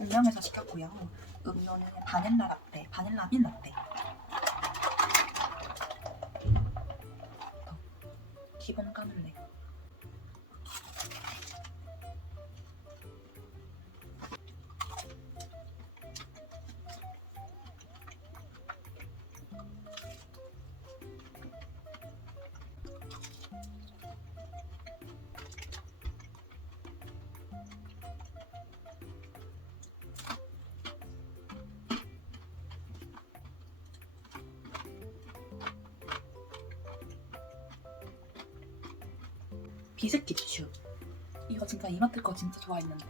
공명에서 시켰고요. 음료는 바닐라 라떼, 바닐라 빈 라떼. 기본 까눌레. 비스킷 슈. 이거 진짜 이마트 거 진짜 좋아했는데.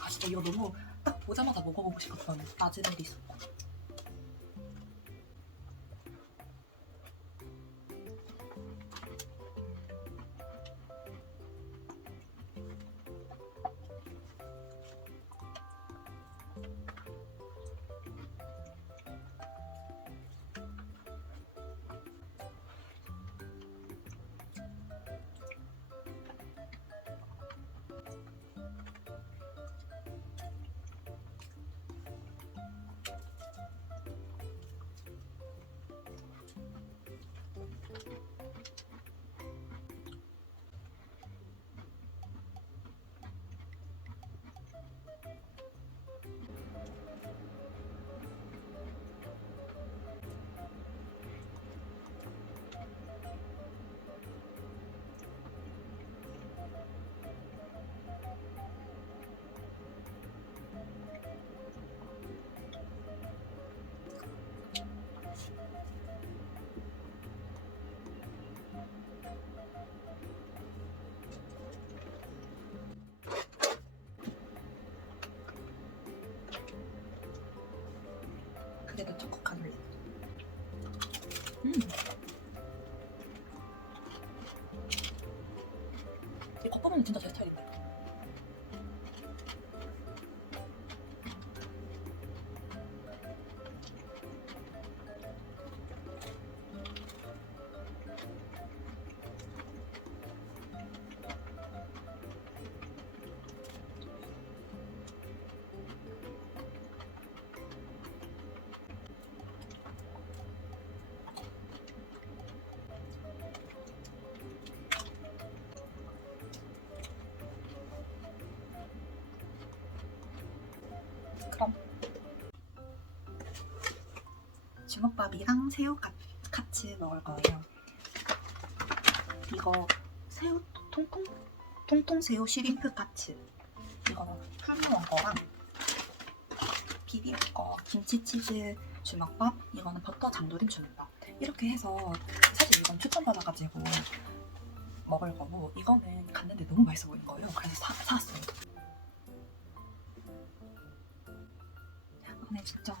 아 진짜 이거 너무 딱 보자마자 먹어보고 싶었던 라즈베리 있었고 진짜 제 스타일인데 주먹밥이랑 새우 카, 카츠 먹을 거예요. 이거 새우 통통 통통 새우 쉬림프 카츠. 이거는 풀무원 거랑 비빔 거 김치 치즈 주먹밥. 이거는 버터 장조림 주먹밥. 이렇게 해서 사실 이건 추천 받아가지고 먹을 거고 이거는 갔는데 너무 맛있어 보이는 거예요. 그래서 사, 사왔어요. 안에 진짜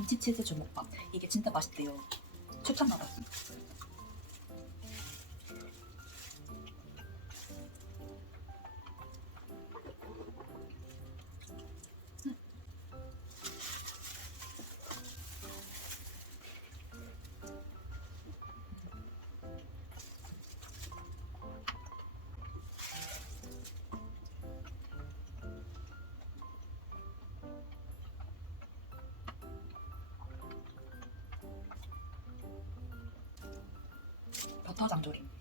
김치 치즈 주먹밥. 이게 진짜 맛있대요. 추천받았어 버터 장조림.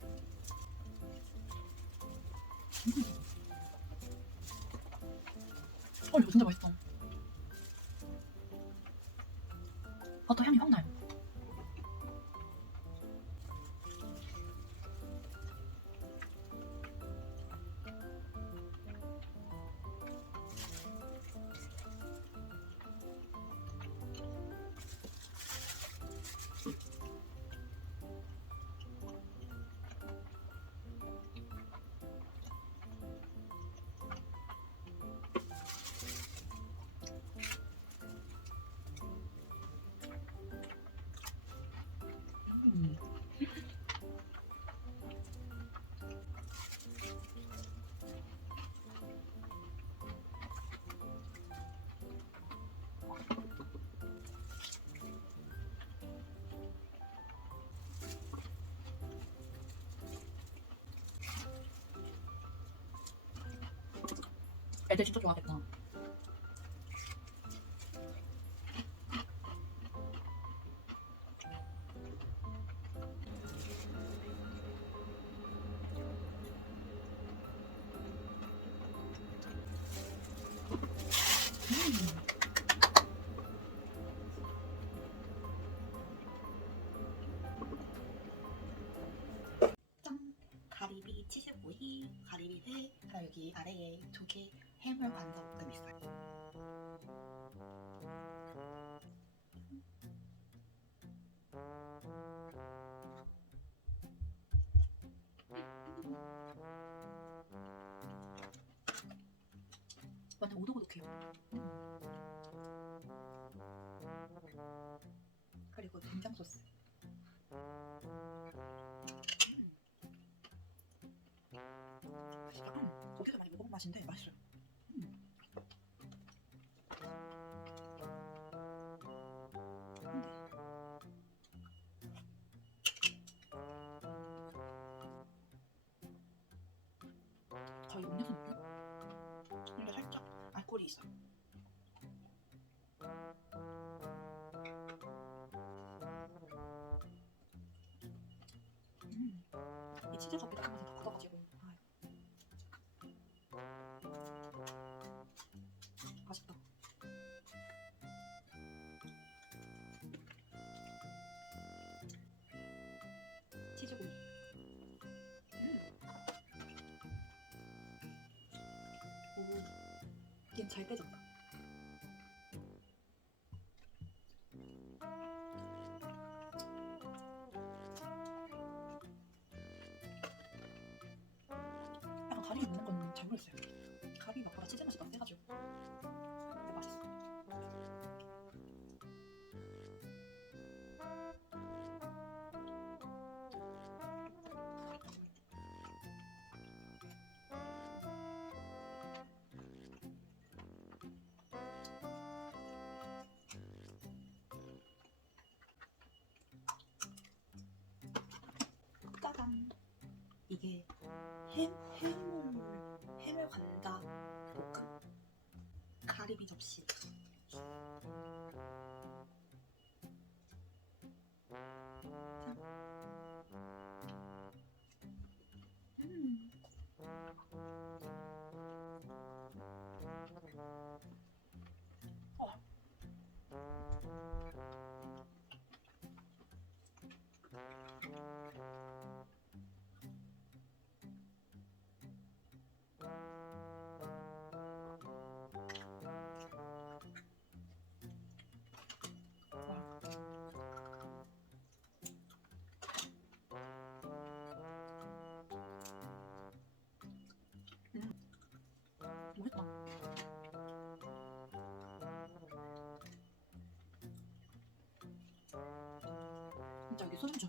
애들 진짜 좋아하겠다. 짠! 오독오독해요. 그리고 된장 소스. 약간 어디서 많이 먹어본 맛인데 맛있어요. 음. 거의 음료수 느낌? 알코올이 있어. 음. 이 치즈가 매콤해서 더 잘 빼졌다. 약간 가리 먹는 건 잘 모르겠어요. 가리 맛보다 치즈 맛이 너무 세가지고. 짜잔. 이게 해, 해물 해물 감자 볶음 가리비 접시 줘.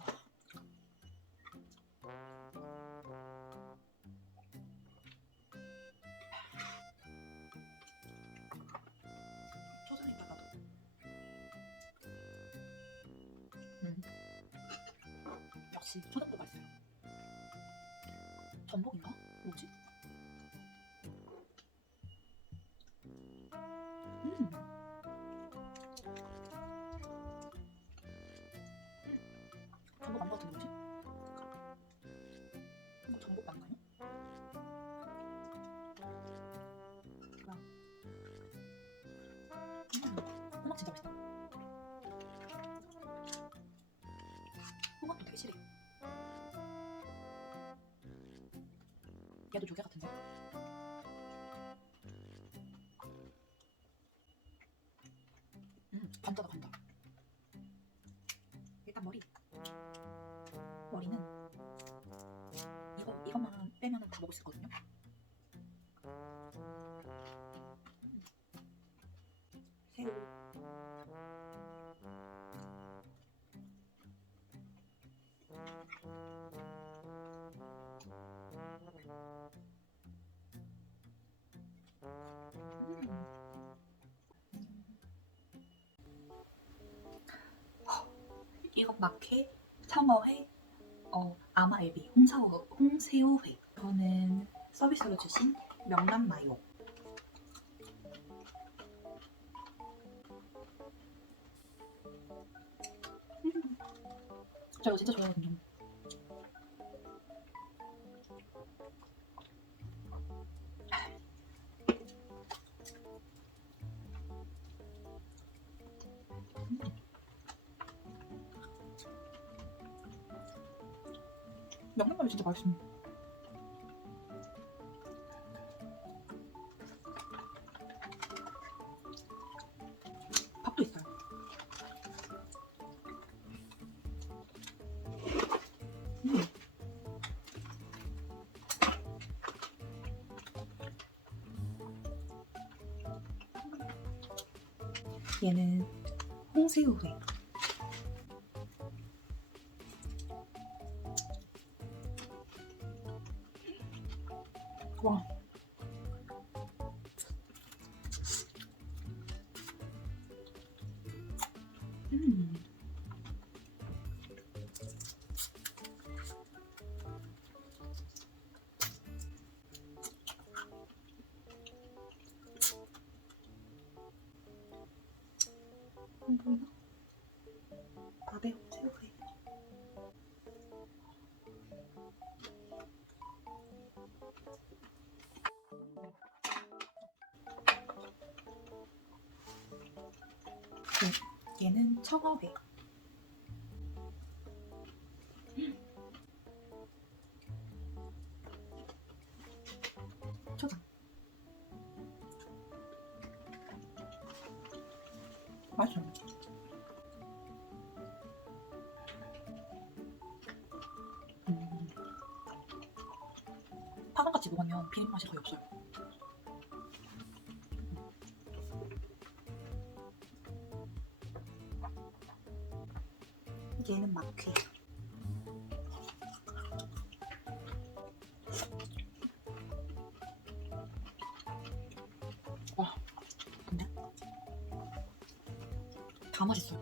초장에다가도. 음. 역시 초장도 맛있어요. 전복인가? 뭐지? 음. 어, 전복 안 같은 거지? 이거 전복 맞나요? 와. 음, 호박 진짜 맛있다. 호박도 되게 실해. 얘도 조개 같은데? 음, 반다다 간다. 머리는 이거 이것만 빼면은 다 먹을 수 있거든요. 음. 새우. 이거 막회, 청어회, 어, 아마에비, 홍사우, 홍새우회. 이거는 서비스로 주신 명란 마요. 음. 저 이거 진짜 좋아하거든요. 명란마요 진짜 맛있네. 밥도 있어요. 음. 얘는 홍새우회. 안 보이나? 밥에 새우회. 얘는 청어회. 초장. 맛있어. 파전같이 먹으면 비린 맛이 거의 없어요. 얘는 마퀴. 와, 근데 다 맛있어.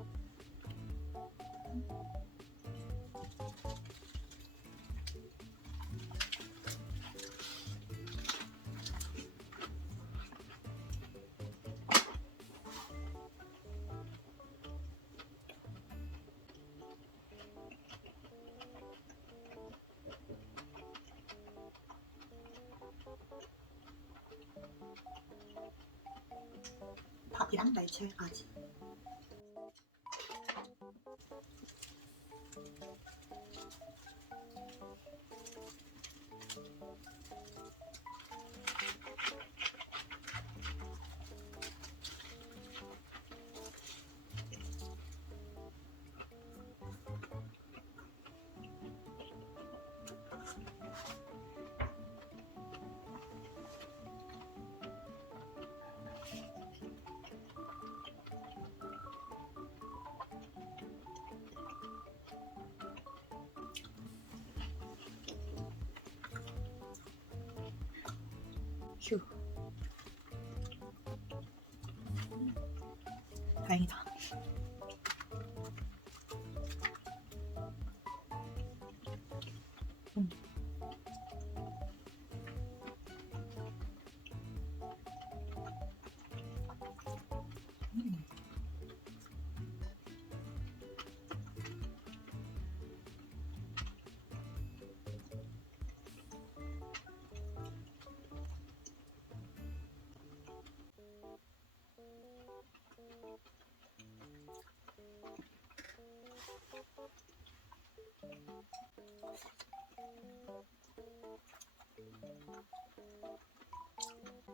밥이랑 날치알까지. 다행이다.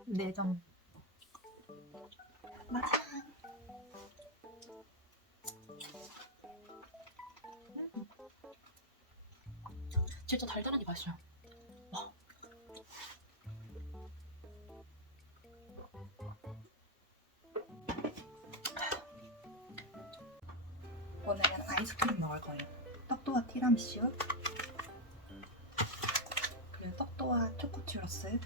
내장 맞아 진짜 달달하니 맛있어요. 오늘은 아이스크림 먹을 거예요 떡도와 티라미슈. 그리고 떡도와 초코츄러스.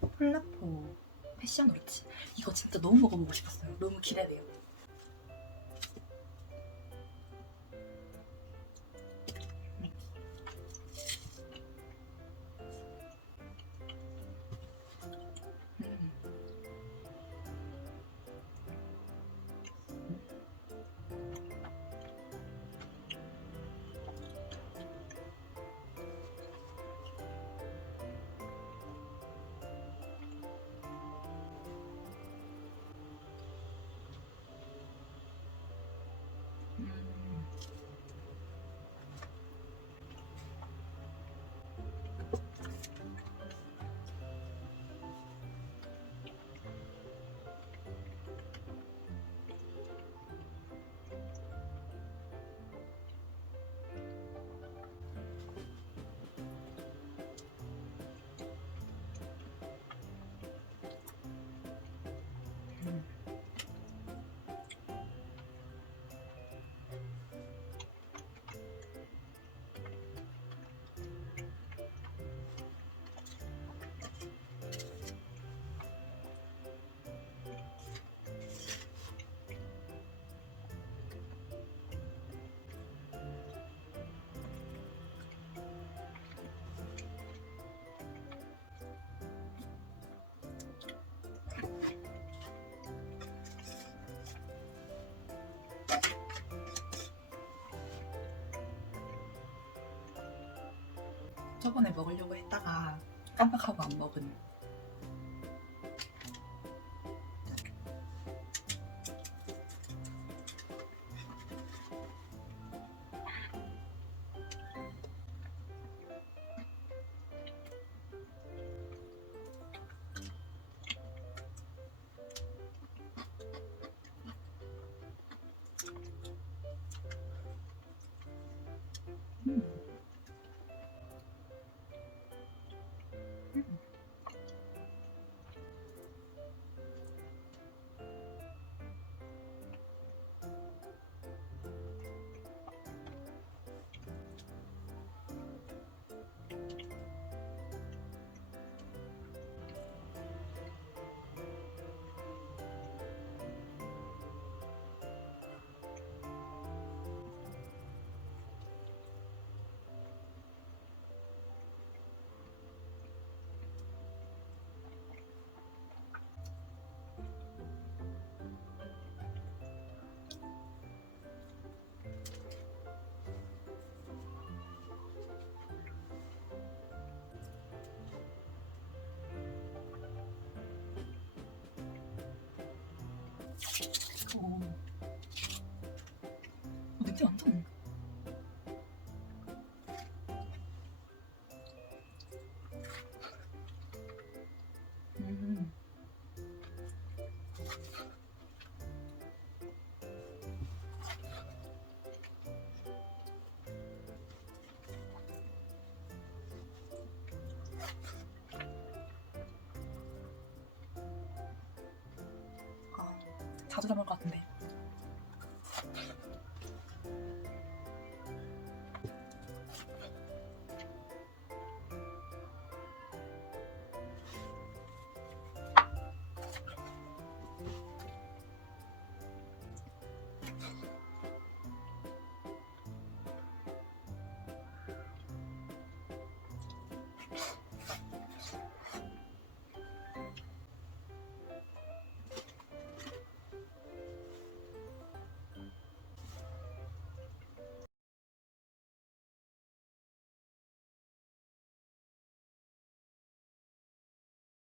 폴라포. 패션 오리치 이거 진짜 너무 먹어보고 싶었어요. 너무 기대돼요 저번에 먹으려고 했다가 깜빡하고 안 먹은 오. 어, 냄새 완전. 자주 같은데.